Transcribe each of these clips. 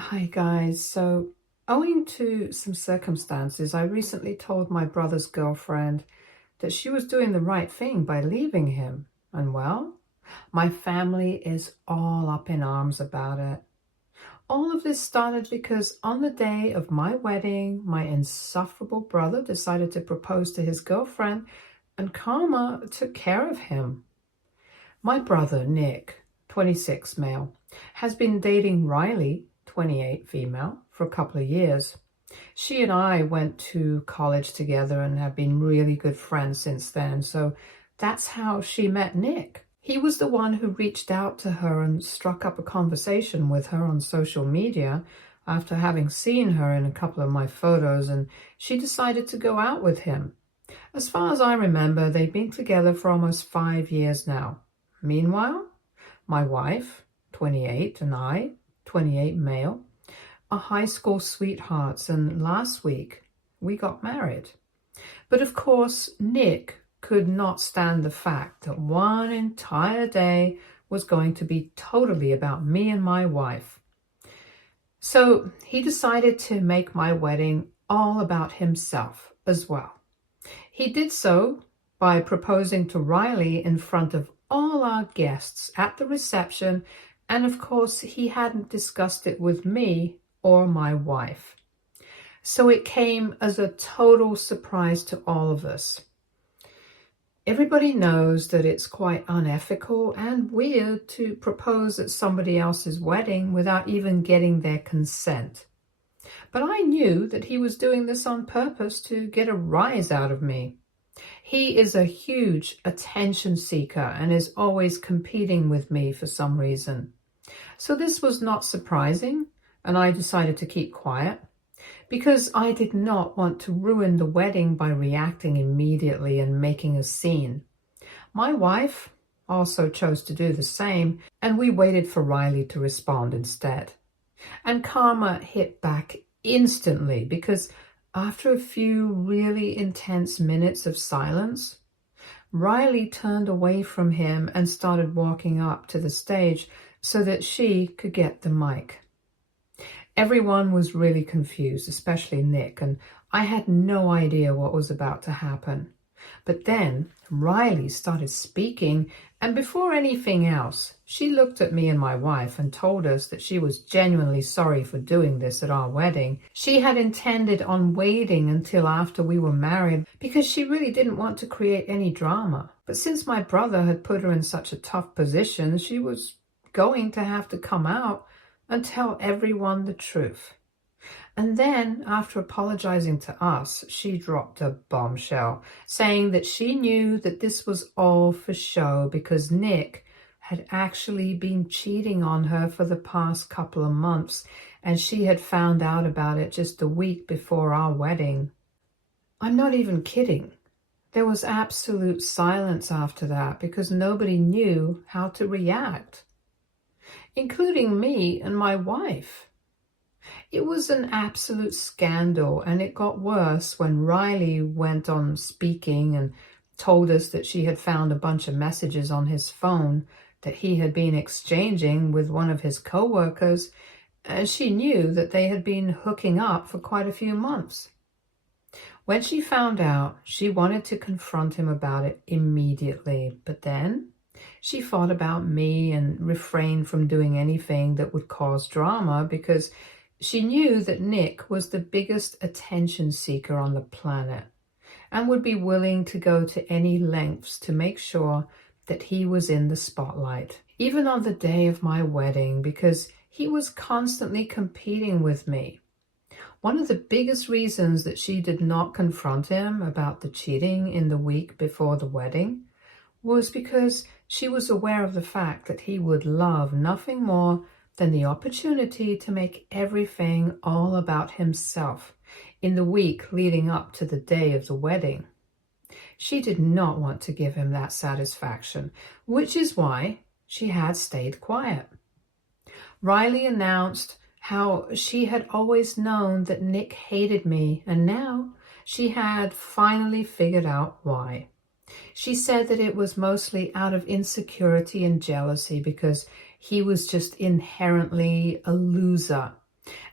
Hi guys, so owing to some circumstances, I recently told my brother's girlfriend that she was doing the right thing by leaving him. And well, my family is all up in arms about it. All of this started because on the day of my wedding, my insufferable brother decided to propose to his girlfriend, and karma took care of him. My brother, Nick, 26 male, has been dating Riley, 28 female, for a couple of years. She and I went to college together and have been really good friends since then, so that's how she met Nick. He was the one who reached out to her and struck up a conversation with her on social media after having seen her in a couple of my photos, and she decided to go out with him. As far as I remember, they've been together for almost 5 years now. Meanwhile, my wife, 28, and I, 28 male, are high school sweethearts, and last week we got married. But of course, Nick could not stand the fact that one entire day was going to be totally about me and my wife. So he decided to make my wedding all about himself as well. He did so by proposing to Riley in front of all our guests at the reception, and of course he hadn't discussed it with me or my wife. So it came as a total surprise to all of us. Everybody knows that it's quite unethical and weird to propose at somebody else's wedding without even getting their consent. But I knew that he was doing this on purpose to get a rise out of me. He is a huge attention seeker and is always competing with me for some reason. So this was not surprising, and I decided to keep quiet because I did not want to ruin the wedding by reacting immediately and making a scene. My wife also chose to do the same, and we waited for Riley to respond instead. And karma hit back instantly because after a few really intense minutes of silence, Riley turned away from him and started walking up to the stage so that she could get the mic. Everyone was really confused, especially Nick, and I had no idea what was about to happen. But then Riley started speaking, and before anything else, she looked at me and my wife and told us that she was genuinely sorry for doing this at our wedding. She had intended on waiting until after we were married because she really didn't want to create any drama. But since my brother had put her in such a tough position, she was going to have to come out and tell everyone the truth. And then, after apologizing to us, she dropped a bombshell, saying that she knew that this was all for show because Nick had actually been cheating on her for the past couple of months, and she had found out about it just a week before our wedding. I'm not even kidding. There was absolute silence after that because nobody knew how to react, including me and my wife. It was an absolute scandal, and it got worse when Riley went on speaking and told us that she had found a bunch of messages on his phone that he had been exchanging with one of his co-workers, and she knew that they had been hooking up for quite a few months. When she found out, she wanted to confront him about it immediately, but then she thought about me and refrained from doing anything that would cause drama because she knew that Nick was the biggest attention seeker on the planet and would be willing to go to any lengths to make sure that he was in the spotlight, even on the day of my wedding, because he was constantly competing with me. One of the biggest reasons that she did not confront him about the cheating in the week before the wedding was because she was aware of the fact that he would love nothing more than the opportunity to make everything all about himself in the week leading up to the day of the wedding. She did not want to give him that satisfaction, which is why she had stayed quiet. Riley announced how she had always known that Nick hated me, and now she had finally figured out why. She said that it was mostly out of insecurity and jealousy because he was just inherently a loser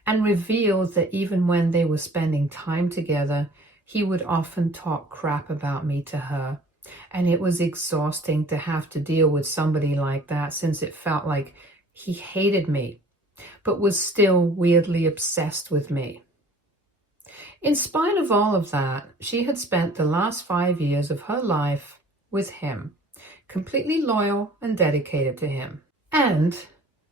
and revealed that even when they were spending time together, he would often talk crap about me to her. And it was exhausting to have to deal with somebody like that, since it felt like he hated me, but was still weirdly obsessed with me. In spite of all of that, she had spent the last 5 years of her life with him, completely loyal and dedicated to him. And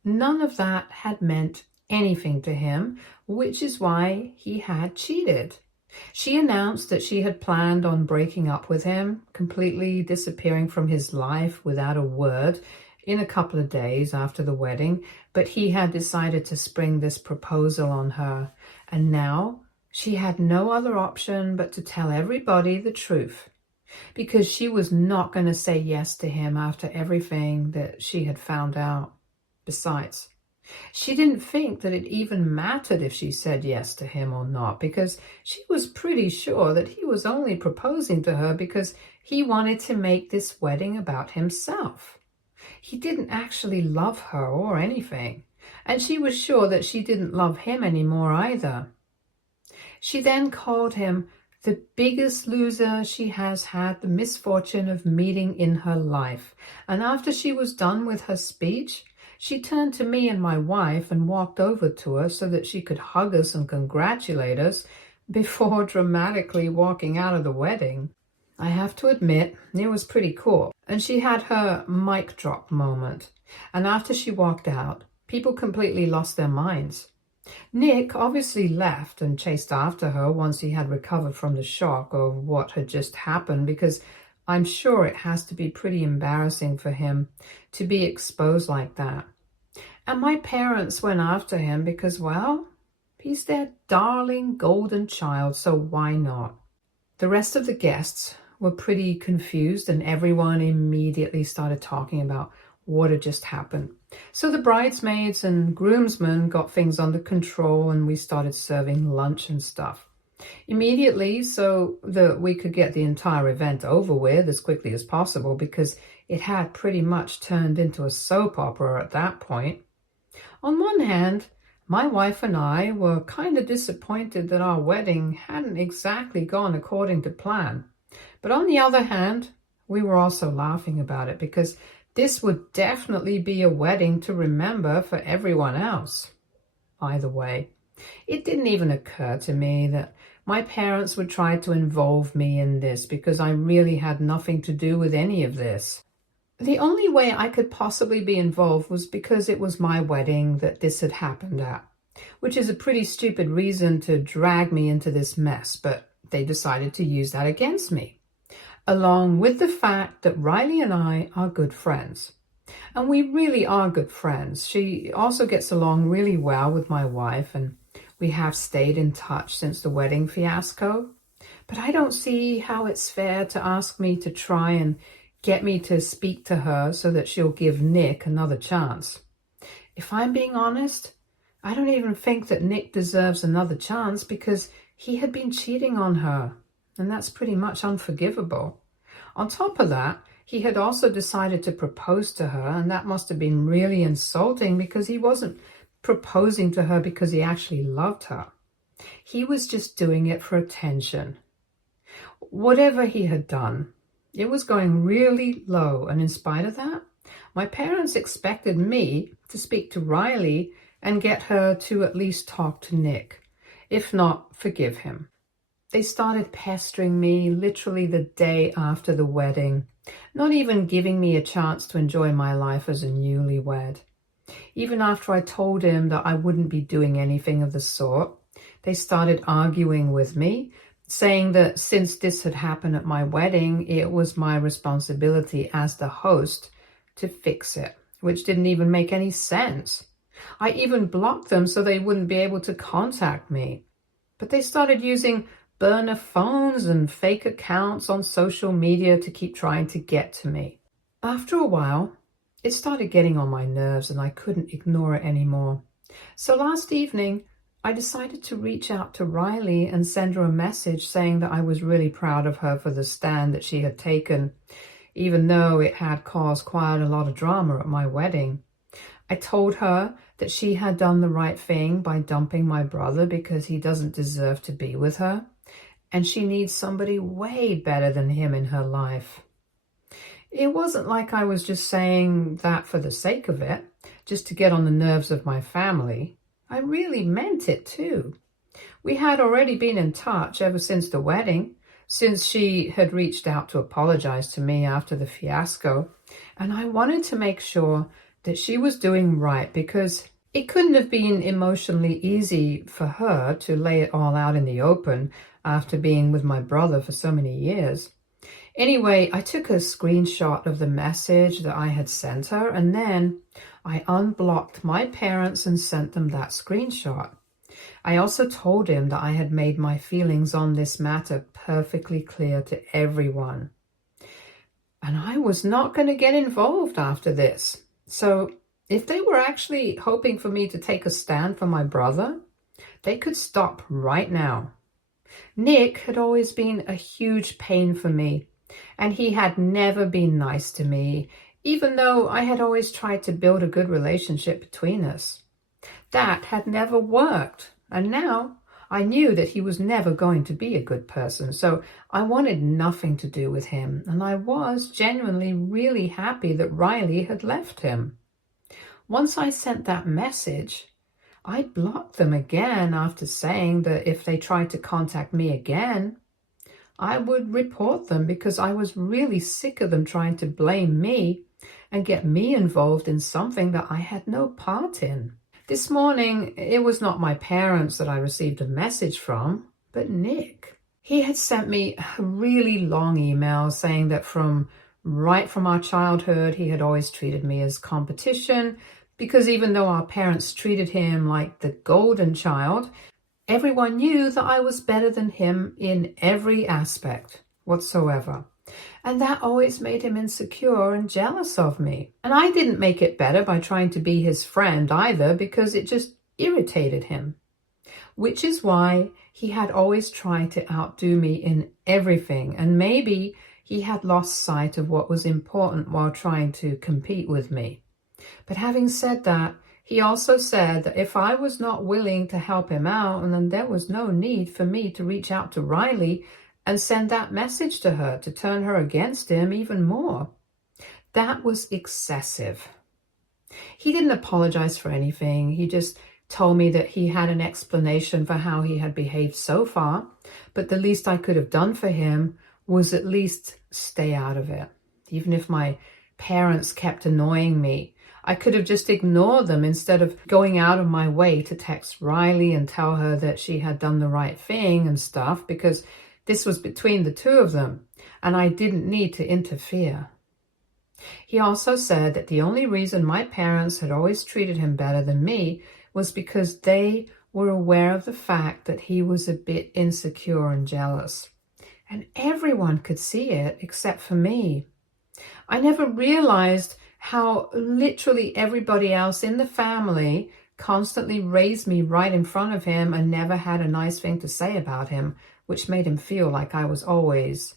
none of that had meant anything to him, which is why he had cheated. She announced that she had planned on breaking up with him, completely disappearing from his life without a word in a couple of days after the wedding, but he had decided to spring this proposal on her, and now she had no other option but to tell everybody the truth, because she was not going to say yes to him after everything that she had found out. Besides, she didn't think that it even mattered if she said yes to him or not, because she was pretty sure that he was only proposing to her because he wanted to make this wedding about himself. He didn't actually love her or anything, and she was sure that she didn't love him anymore either. She then called him the biggest loser she has had the misfortune of meeting in her life, and after she was done with her speech, she turned to me and my wife and walked over to us so that she could hug us and congratulate us before dramatically walking out of the wedding. I have to admit, it was pretty cool. And she had her mic drop moment. And after she walked out, people completely lost their minds. Nick obviously left and chased after her once he had recovered from the shock of what had just happened, because I'm sure it has to be pretty embarrassing for him to be exposed like that. And my parents went after him because, well, he's their darling golden child, so why not? The rest of the guests were pretty confused, and everyone immediately started talking about what had just happened. So the bridesmaids and groomsmen got things under control, and we started serving lunch and stuff immediately so that we could get the entire event over with as quickly as possible, because it had pretty much turned into a soap opera at that point. On one hand, my wife and I were kind of disappointed that our wedding hadn't exactly gone according to plan. But on the other hand, we were also laughing about it, because this would definitely be a wedding to remember for everyone else. Either way, it didn't even occur to me that my parents would try to involve me in this, because I really had nothing to do with any of this. The only way I could possibly be involved was because it was my wedding that this had happened at, which is a pretty stupid reason to drag me into this mess, but they decided to use that against me, along with the fact that Riley and I are good friends. And we really are good friends. She also gets along really well with my wife, and we have stayed in touch since the wedding fiasco. But I don't see how it's fair to ask me to try and get me to speak to her so that she'll give Nick another chance. If I'm being honest, I don't even think that Nick deserves another chance, because he had been cheating on her, and that's pretty much unforgivable. On top of that, he had also decided to propose to her, and that must have been really insulting, because he wasn't proposing to her because he actually loved her. He was just doing it for attention. Whatever he had done, it was going really low, and in spite of that, my parents expected me to speak to Riley and get her to at least talk to Nick, if not forgive him. They started pestering me literally the day after the wedding, not even giving me a chance to enjoy my life as a newlywed. Even after I told him that I wouldn't be doing anything of the sort, they started arguing with me, saying that since this had happened at my wedding, it was my responsibility as the host to fix it, which didn't even make any sense. I even blocked them so they wouldn't be able to contact me. But they started using burner phones and fake accounts on social media to keep trying to get to me. After a while, it started getting on my nerves, and I couldn't ignore it anymore. So last evening, I decided to reach out to Riley and send her a message saying that I was really proud of her for the stand that she had taken, even though it had caused quite a lot of drama at my wedding. I told her that she had done the right thing by dumping my brother because he doesn't deserve to be with her, and she needs somebody way better than him in her life. It wasn't like I was just saying that for the sake of it, just to get on the nerves of my family. I really meant it too. We had already been in touch ever since the wedding, since she had reached out to apologize to me after the fiasco, and I wanted to make sure that she was doing right because it couldn't have been emotionally easy for her to lay it all out in the open after being with my brother for so many years. Anyway, I took a screenshot of the message that I had sent her, and then I unblocked my parents and sent them that screenshot. I also told him that I had made my feelings on this matter perfectly clear to everyone. And I was not going to get involved after this. So if they were actually hoping for me to take a stand for my brother, they could stop right now. Nick had always been a huge pain for me, and he had never been nice to me, even though I had always tried to build a good relationship between us. That had never worked, and now I knew that he was never going to be a good person, so I wanted nothing to do with him, and I was genuinely really happy that Riley had left him. Once I sent that message, I blocked them again after saying that if they tried to contact me again, I would report them because I was really sick of them trying to blame me and get me involved in something that I had no part in. This morning, it was not my parents that I received a message from, but Nick. He had sent me a really long email saying that right from our childhood, he had always treated me as competition because even though our parents treated him like the golden child, everyone knew that I was better than him in every aspect whatsoever. And that always made him insecure and jealous of me. And I didn't make it better by trying to be his friend either because it just irritated him. Which is why he had always tried to outdo me in everything. And maybe he had lost sight of what was important while trying to compete with me. But having said that, he also said that if I was not willing to help him out, then there was no need for me to reach out to Riley and send that message to her to turn her against him even more. That was excessive. He didn't apologize for anything. He just told me that he had an explanation for how he had behaved so far, but the least I could have done for him was at least stay out of it. Even if my parents kept annoying me, I could have just ignored them instead of going out of my way to text Riley and tell her that she had done the right thing and stuff, because this was between the two of them, and I didn't need to interfere. He also said that the only reason my parents had always treated him better than me was because they were aware of the fact that he was a bit insecure and jealous. And everyone could see it except for me. I never realized how literally everybody else in the family constantly raised me right in front of him and never had a nice thing to say about him, which made him feel like I was always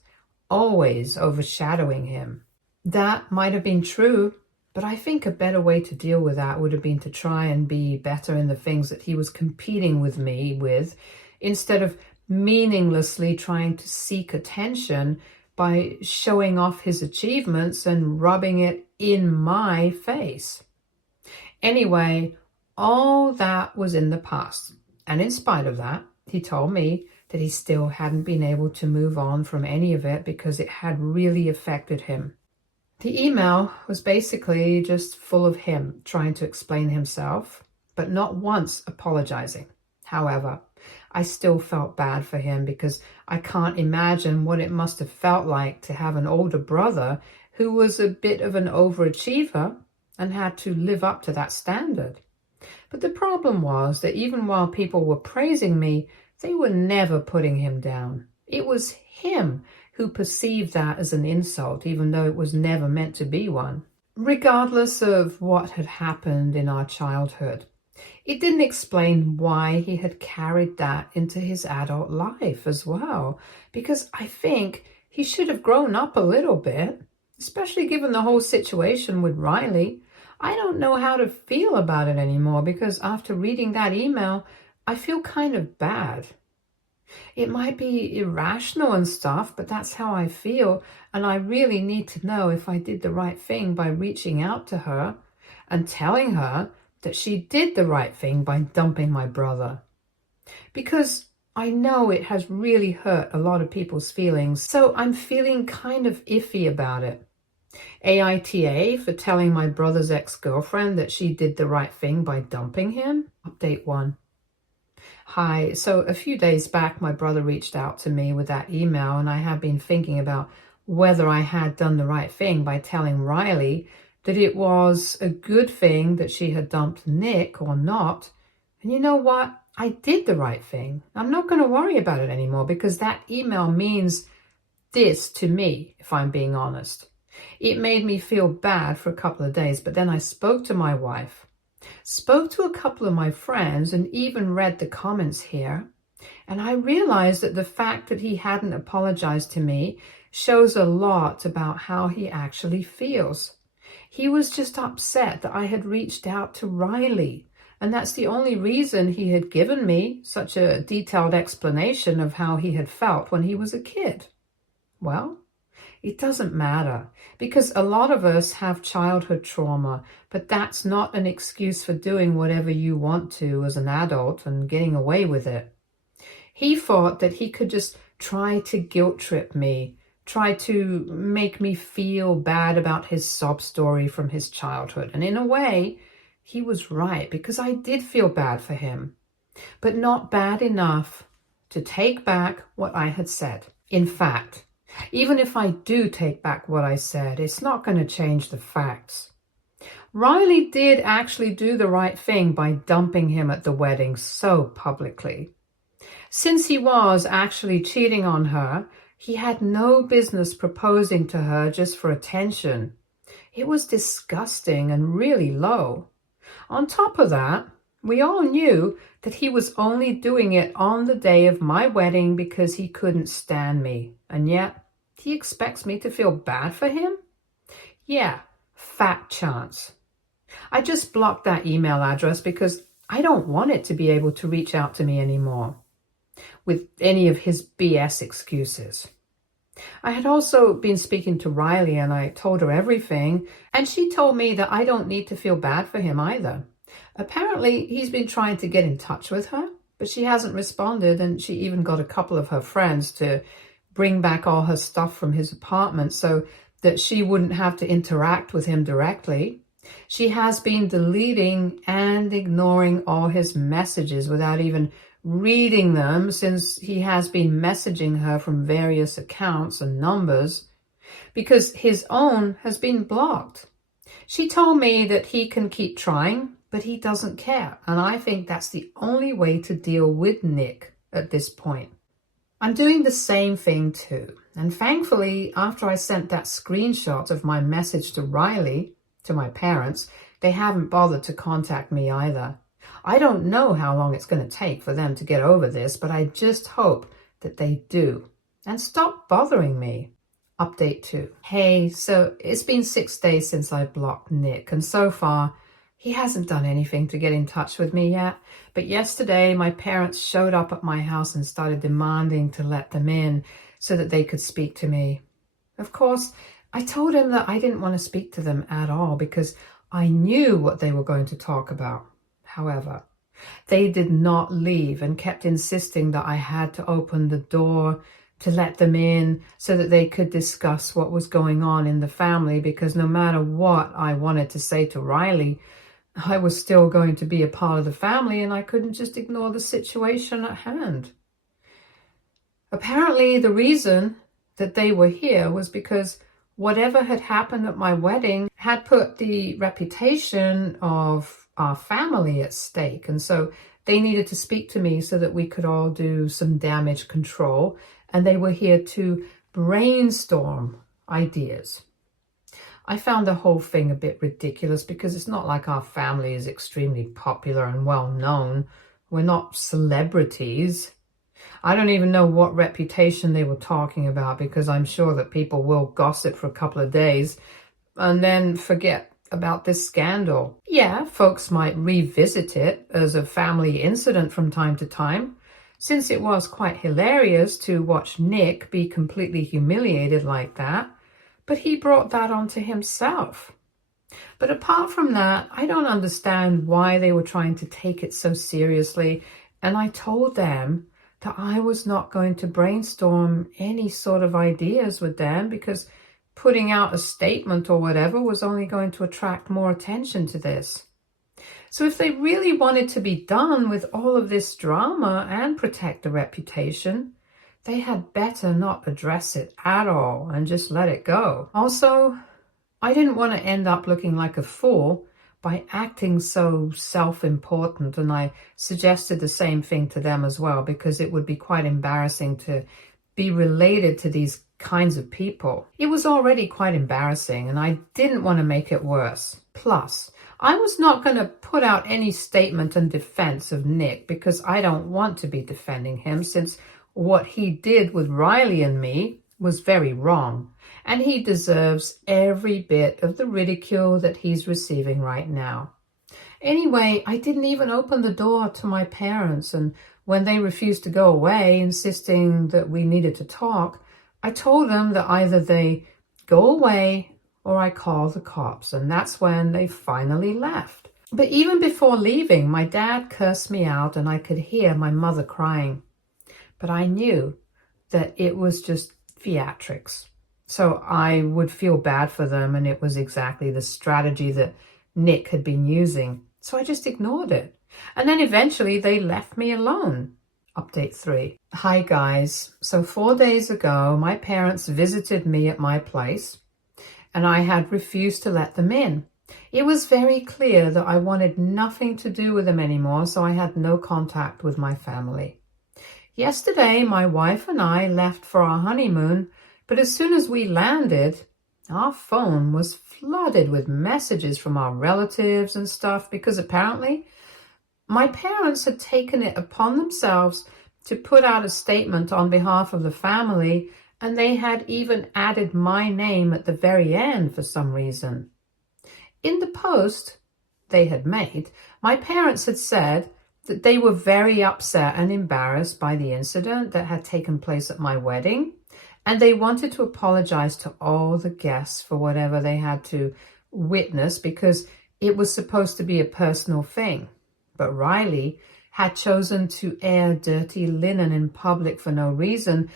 overshadowing him. That might have been true, but I think a better way to deal with that would have been to try and be better in the things that he was competing with me with, instead of meaninglessly trying to seek attention by showing off his achievements and rubbing it in my face. Anyway, all that was in the past, and in spite of that, he told me that he still hadn't been able to move on from any of it because it had really affected him. The email was basically just full of him trying to explain himself, but not once apologizing. However, I still felt bad for him because I can't imagine what it must have felt like to have an older brother who was a bit of an overachiever and had to live up to that standard. But the problem was that even while people were praising me, they were never putting him down. It was him who perceived that as an insult, even though it was never meant to be one. Regardless of what had happened in our childhood, it didn't explain why he had carried that into his adult life as well, because I think he should have grown up a little bit, especially given the whole situation with Riley. I don't know how to feel about it anymore because after reading that email, I feel kind of bad. It might be irrational and stuff, but that's how I feel. And I really need to know if I did the right thing by reaching out to her and telling her that she did the right thing by dumping my brother. Because I know it has really hurt a lot of people's feelings, so I'm feeling kind of iffy about it. AITA for telling my brother's ex-girlfriend that she did the right thing by dumping him. Update 1. Hi, so a few days back, my brother reached out to me with that email, and I have been thinking about whether I had done the right thing by telling Riley that it was a good thing that she had dumped Nick or not. And you know what? I did the right thing. I'm not going to worry about it anymore because that email means this to me, if I'm being honest. It made me feel bad for a couple of days, but then I spoke to my wife, spoke to a couple of my friends, and even read the comments here. And I realized that the fact that he hadn't apologized to me shows a lot about how he actually feels. He was just upset that I had reached out to Riley. And that's the only reason he had given me such a detailed explanation of how he had felt when he was a kid. Well, it doesn't matter because a lot of us have childhood trauma, but that's not an excuse for doing whatever you want to as an adult and getting away with it. He thought that he could just try to guilt trip me, try to make me feel bad about his sob story from his childhood. And in a way, he was right because I did feel bad for him, but not bad enough to take back what I had said. In fact, even if I do take back what I said, it's not going to change the facts. Riley did actually do the right thing by dumping him at the wedding so publicly. Since he was actually cheating on her, he had no business proposing to her just for attention. It was disgusting and really low. On top of that, we all knew that he was only doing it on the day of my wedding because he couldn't stand me. And yet, he expects me to feel bad for him? Yeah, fat chance. I just blocked that email address because I don't want it to be able to reach out to me anymore with any of his BS excuses. I had also been speaking to Riley and I told her everything, and she told me that I don't need to feel bad for him either. Apparently, he's been trying to get in touch with her, but she hasn't responded, and she even got a couple of her friends to bring back all her stuff from his apartment so that she wouldn't have to interact with him directly. She has been deleting and ignoring all his messages without even reading them since he has been messaging her from various accounts and numbers because his own has been blocked. She told me that he can keep trying, but he doesn't care, and I think that's the only way to deal with Nick at this point. I'm doing the same thing too, and thankfully, after I sent that screenshot of my message to Riley, to my parents, they haven't bothered to contact me either. I don't know how long it's going to take for them to get over this, but I just hope that they do and stop bothering me. Update 2. Hey, so it's been 6 days since I blocked Nick, and so far, he hasn't done anything to get in touch with me yet. But yesterday, my parents showed up at my house and started demanding to let them in so that they could speak to me. Of course, I told him that I didn't want to speak to them at all because I knew what they were going to talk about. However, they did not leave and kept insisting that I had to open the door to let them in so that they could discuss what was going on in the family, because no matter what I wanted to say to Riley, I was still going to be a part of the family and I couldn't just ignore the situation at hand. Apparently, the reason that they were here was because whatever had happened at my wedding had put the reputation of our family at stake. And so they needed to speak to me so that we could all do some damage control. And they were here to brainstorm ideas. I found the whole thing a bit ridiculous because it's not like our family is extremely popular and well known. We're not celebrities. I don't even know what reputation they were talking about because I'm sure that people will gossip for a couple of days and then forget about this scandal. Yeah, folks might revisit it as a family incident from time to time, since it was quite hilarious to watch Nick be completely humiliated like that, but he brought that onto himself. But apart from that, I don't understand why they were trying to take it so seriously, and I told them that I was not going to brainstorm any sort of ideas with them because putting out a statement or whatever was only going to attract more attention to this. So if they really wanted to be done with all of this drama and protect the reputation, they had better not address it at all and just let it go. Also, I didn't want to end up looking like a fool by acting so self-important, and I suggested the same thing to them as well, because it would be quite embarrassing to be related to these kinds of people. It was already quite embarrassing, and I didn't want to make it worse. Plus, I was not going to put out any statement in defense of Nick because I don't want to be defending him, since what he did with Riley and me was very wrong, and he deserves every bit of the ridicule that he's receiving right now. Anyway, I didn't even open the door to my parents, and when they refused to go away, insisting that we needed to talk, I told them that either they go away or I call the cops, and that's when they finally left. But even before leaving, my dad cursed me out and I could hear my mother crying. But I knew that it was just theatrics. So I would feel bad for them, and it was exactly the strategy that Nick had been using. So I just ignored it. And then eventually they left me alone. Update 3. Hi guys. So 4 days ago, my parents visited me at my place, and I had refused to let them in. It was very clear that I wanted nothing to do with them anymore, so I had no contact with my family. Yesterday, my wife and I left for our honeymoon, but as soon as we landed, our phone was flooded with messages from our relatives and stuff, because apparently my parents had taken it upon themselves to put out a statement on behalf of the family, and they had even added my name at the very end for some reason. In the post they had made, my parents had said that they were very upset and embarrassed by the incident that had taken place at my wedding, and they wanted to apologize to all the guests for whatever they had to witness, because it was supposed to be a personal thing. But Riley had chosen to air dirty linen in public for no reason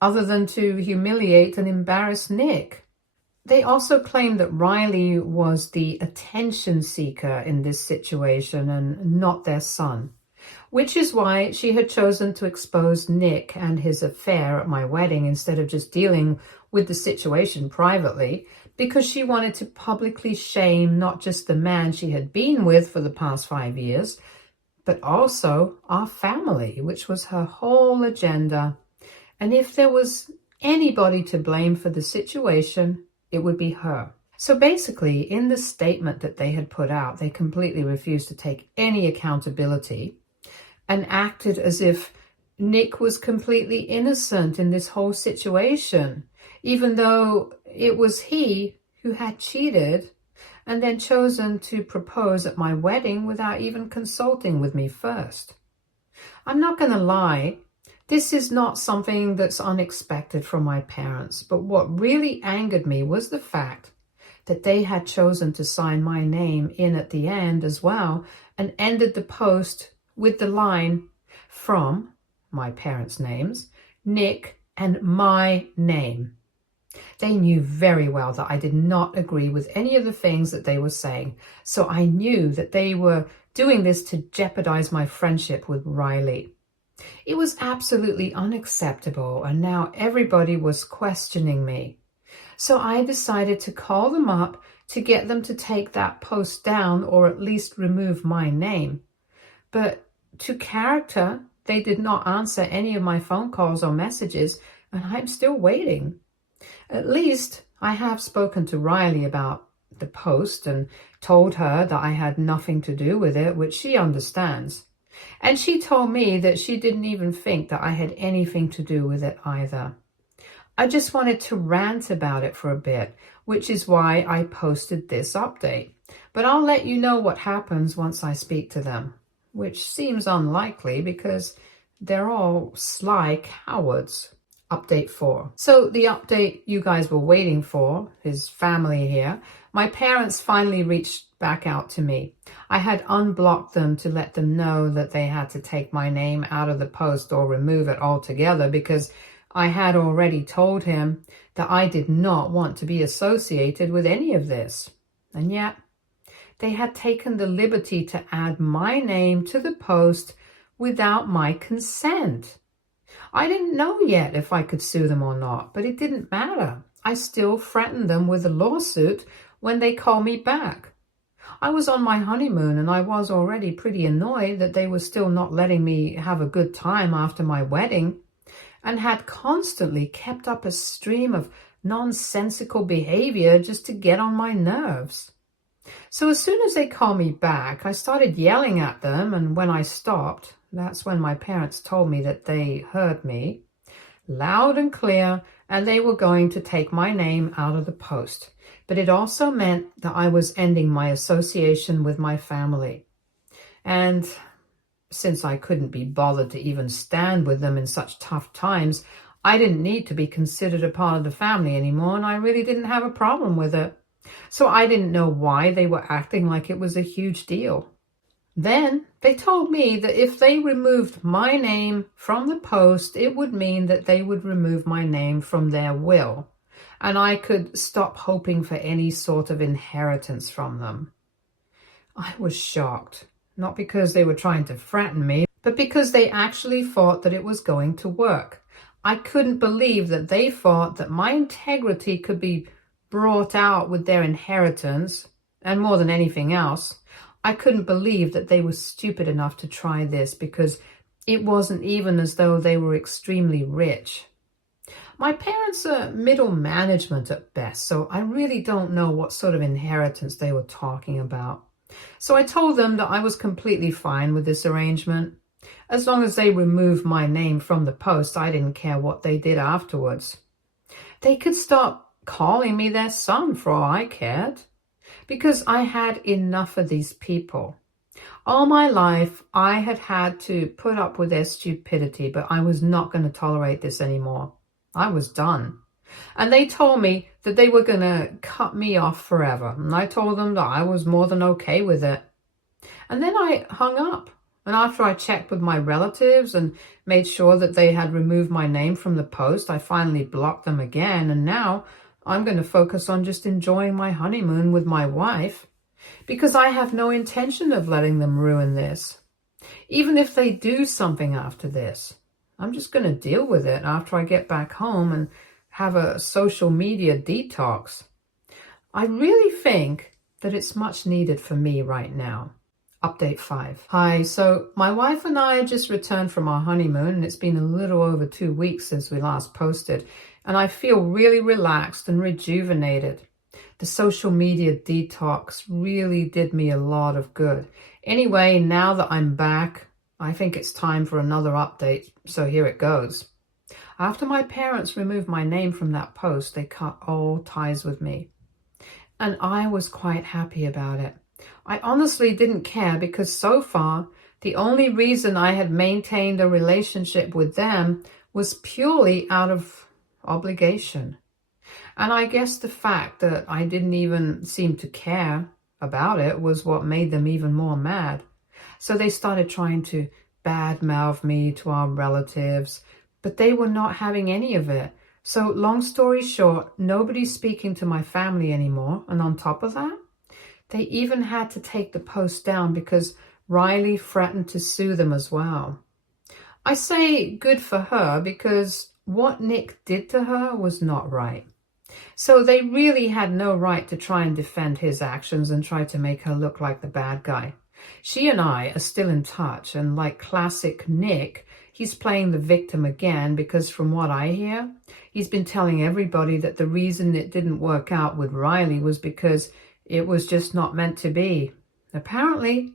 other than to humiliate and embarrass Nick. They also claimed that Riley was the attention seeker in this situation and not their son, which is why she had chosen to expose Nick and his affair at my wedding instead of just dealing with the situation privately, because she wanted to publicly shame not just the man she had been with for the past 5 years, but also our family, which was her whole agenda. And if there was anybody to blame for the situation, it would be her. So basically, in the statement that they had put out, they completely refused to take any accountability and acted as if Nick was completely innocent in this whole situation, even though it was he who had cheated and then chosen to propose at my wedding without even consulting with me first. I'm not going to lie, this is not something that's unexpected from my parents, but what really angered me was the fact that they had chosen to sign my name in at the end as well, and ended the post with the line, from my parents' names, Nick, and my name. They knew very well that I did not agree with any of the things that they were saying, so I knew that they were doing this to jeopardize my friendship with Riley. It was absolutely unacceptable, and now everybody was questioning me. So I decided to call them up to get them to take that post down, or at least remove my name. But to character, they did not answer any of my phone calls or messages, and I'm still waiting. At least I have spoken to Riley about the post and told her that I had nothing to do with it, which she understands. And she told me that she didn't even think that I had anything to do with it either. I just wanted to rant about it for a bit, which is why I posted this update. But I'll let you know what happens once I speak to them, which seems unlikely because they're all sly cowards. Update 4. So the update you guys were waiting for, his family here, my parents finally reached back out to me. I had unblocked them to let them know that they had to take my name out of the post or remove it altogether because I had already told him that I did not want to be associated with any of this. And yet, they had taken the liberty to add my name to the post without my consent. I didn't know yet if I could sue them or not, but it didn't matter. I still threatened them with a lawsuit when they called me back. I was on my honeymoon and I was already pretty annoyed that they were still not letting me have a good time after my wedding and had constantly kept up a stream of nonsensical behavior just to get on my nerves. So as soon as they called me back, I started yelling at them, and when I stopped, that's when my parents told me that they heard me loud and clear and they were going to take my name out of the post. But it also meant that I was ending my association with my family. And since I couldn't be bothered to even stand with them in such tough times, I didn't need to be considered a part of the family anymore, and I really didn't have a problem with it. So I didn't know why they were acting like it was a huge deal. Then they told me that if they removed my name from the post, it would mean that they would remove my name from their will, and I could stop hoping for any sort of inheritance from them. I was shocked, not because they were trying to threaten me, but because they actually thought that it was going to work. I couldn't believe that they thought that my integrity could be brought out with their inheritance, and more than anything else, I couldn't believe that they were stupid enough to try this because it wasn't even as though they were extremely rich. My parents are middle management at best, so I really don't know what sort of inheritance they were talking about. So I told them that I was completely fine with this arrangement. As long as they removed my name from the post, I didn't care what they did afterwards. They could stop calling me their son for all I cared, because I had enough of these people. All my life, I had had to put up with their stupidity, but I was not going to tolerate this anymore. I was done. And they told me that they were going to cut me off forever. And I told them that I was more than okay with it. And then I hung up. And after I checked with my relatives and made sure that they had removed my name from the post, I finally blocked them again. And now I'm going to focus on just enjoying my honeymoon with my wife, because I have no intention of letting them ruin this. Even if they do something after this, I'm just going to deal with it after I get back home and have a social media detox. I really think that it's much needed for me right now. Update 5. Hi, so my wife and I just returned from our honeymoon, and it's been a little over 2 weeks since we last posted, and I feel really relaxed and rejuvenated. The social media detox really did me a lot of good. Anyway, now that I'm back, I think it's time for another update, so here it goes. After my parents removed my name from that post, they cut all ties with me. And I was quite happy about it. I honestly didn't care because so far, the only reason I had maintained a relationship with them was purely out of obligation. And I guess the fact that I didn't even seem to care about it was what made them even more mad. So they started trying to badmouth me to our relatives, but they were not having any of it. So long story short, nobody's speaking to my family anymore. And on top of that, they even had to take the post down because Riley threatened to sue them as well. I say good for her because what Nick did to her was not right. So they really had no right to try and defend his actions and try to make her look like the bad guy. She and I are still in touch, and like classic Nick, he's playing the victim again because from what I hear, he's been telling everybody that the reason it didn't work out with Riley was because it was just not meant to be. Apparently,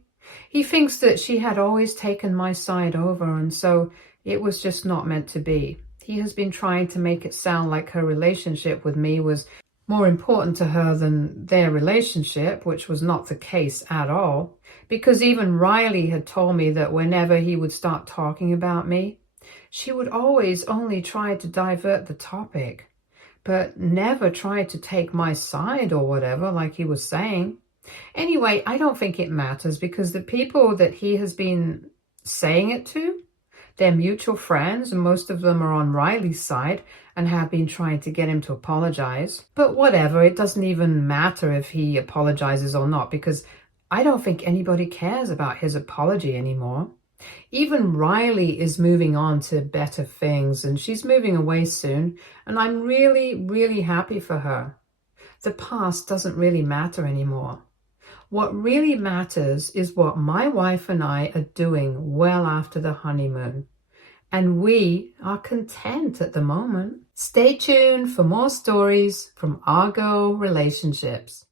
he thinks that she had always taken my side over, and so it was just not meant to be. He has been trying to make it sound like her relationship with me was more important to her than their relationship, which was not the case at all. Because even Riley had told me that whenever he would start talking about me, she would always only try to divert the topic, but never try to take my side or whatever, like he was saying. Anyway, I don't think it matters because the people that he has been saying it to, they're mutual friends, and most of them are on Riley's side and have been trying to get him to apologize. But whatever, it doesn't even matter if he apologizes or not, because I don't think anybody cares about his apology anymore. Even Riley is moving on to better things, and she's moving away soon, and I'm really, really happy for her. The past doesn't really matter anymore. What really matters is what my wife and I are doing well after the honeymoon. And we are content at the moment. Stay tuned for more stories from Argo Relationships.